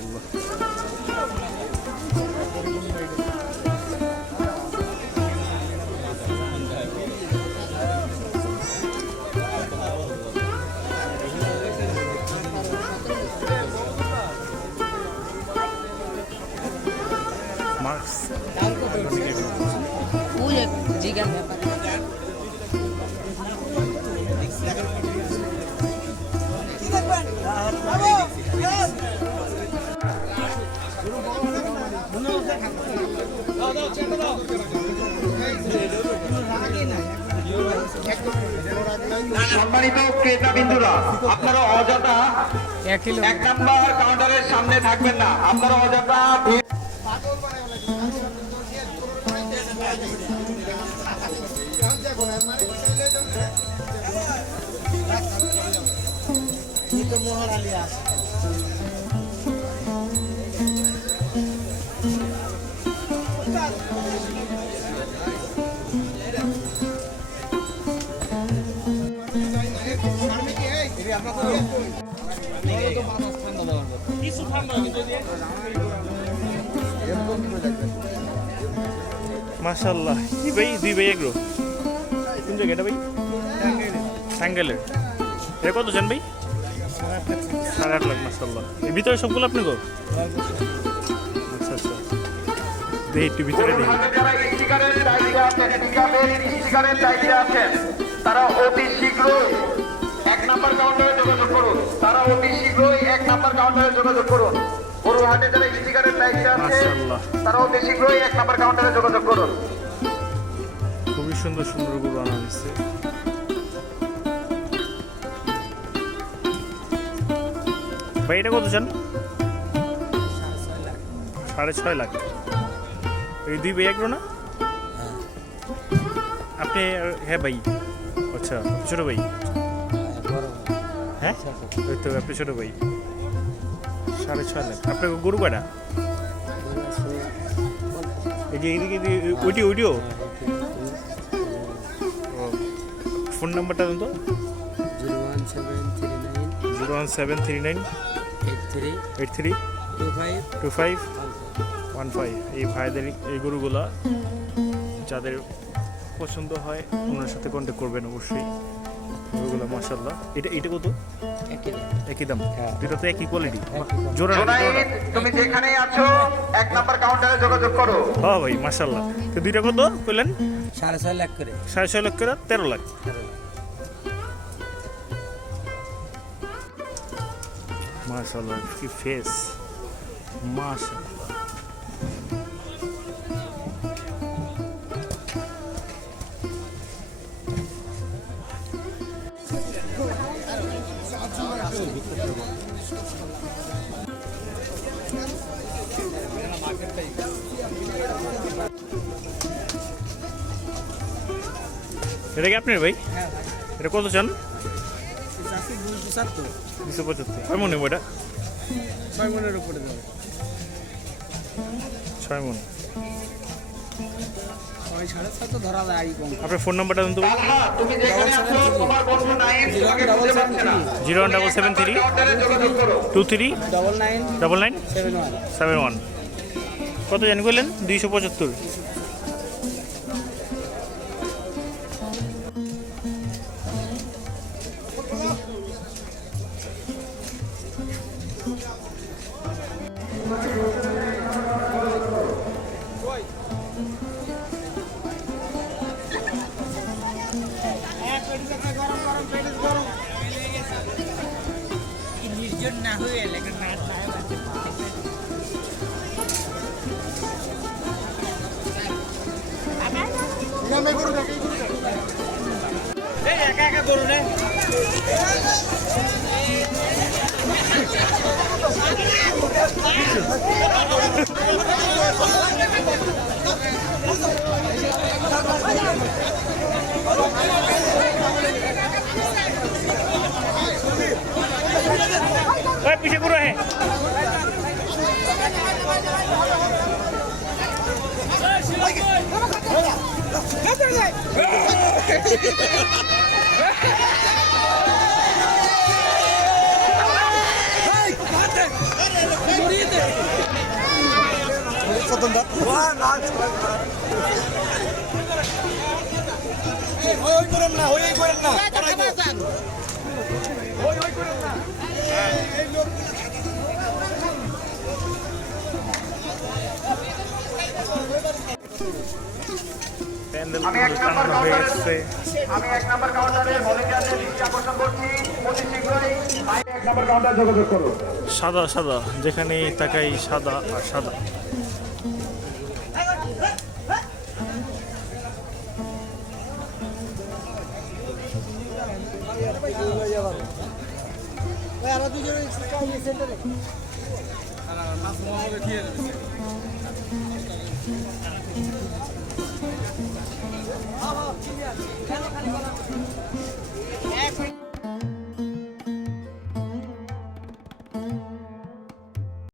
মাশাআল্লাহ। মার্কস সম্মানিত ক্রেতা বিন্দুরা, আপনারা অযথা 1 নাম্বার কাউন্টারের সামনে থাকবেন না। আপনারা অযথা মাশাআল্লাহ। কি ভাই, দুই ভাই এগ্রো কোন জায়গা এটা ভাই? টাঙ্গাইলের। এটা কত জান ভাই? 8.5 লাখ। মাশাআল্লাহ। এর ভিতরে সবগুলো আপনি গো? আচ্ছা আচ্ছা, দেখি একটু ভিতরে দেখি। যারা স্টিকারের চাহিদা আছেন, স্টিকারের চাহিদা আছেন, তারা অতি শীঘ্রই 1 নাম্বার কাউন্টারে যোগাযোগ করুন। তারা অতি শীঘ্রই 1 নাম্বার কাউন্টারে যোগাযোগ করুন। গরুহাটে যারা স্টিকারের চাহিদা আছে, তারা অতি শীঘ্রই 1 নাম্বার কাউন্টারে যোগাযোগ করুন। খুবই সুন্দর সুন্দর গরু আনা হয়েছে। ভাই এটা কত চান? 6.5 লাখ। এই দুই ভাই এগ্রো না আপনি? হ্যাঁ ভাই। আচ্ছা, ছোট ভাই? হ্যাঁ ওই তো আপনি ছোট ভাই। 6.5 লাখ। আপনার গরু কয়টা? এইদিকে ওইটিও। ফোন নাম্বারটা দেন তো। 01739 83 2515। এই ভাইদের এই গরুগুলা যাদের পছন্দ হয় ওনার সাথে কন্ট্যাক্ট করবেন অবশ্যই। গরুগুলা মাশাআল্লাহ। এটা কত? একই দাম? দুটো তো একই কোয়ালিটি। জোড়া তুমি যেখানেই আছো 1 নাম্বার কাউন্টারে যোগাযোগ করো। হ্যাঁ ভাই মাশাআল্লাহ। তো দুইটা কত কইলেন? 6.5 লাখ করে। 6.5 লাখ করে 13 লাখ। মাশাআল্লাহ, কি ফেস, মাশাআল্লাহ। এটা কি আপনার ভাই? এটা কত চান? 275। কয় মনে এটা? 6 মনের উপরে যাবে। 6 মন। 6.5 তো ধরা যায় কম। আপনার ফোন নাম্বারটা দেন তো। তুমি যেখানে আছো তোমার বন্ধু নাইম তোমাকে খুঁজে পাচ্ছে না। 01773 কাউন্টারে যোগাযোগ করো। 23 99 71। কত জানি বললেন? 275। না হয়ে লেখা না একা একা করো রে। पीछे करो है রতন দা ওই করেন না ওই করেন না প্যান্ডেল আমি এক নাম্বার টানানো হয়ে গেছে। আমি এক নাম্বার কাউন্টারে ভলেন্টিয়ারদের দৃষ্টি আকর্ষণ করছি অতি শীঘ্রই বাইরে এক নাম্বার কাউন্টারে যোগাযোগ করুন। সাদা সাদা যেখানে তাকাই সাদা আর সাদা। আরো দুজন সেন্টারে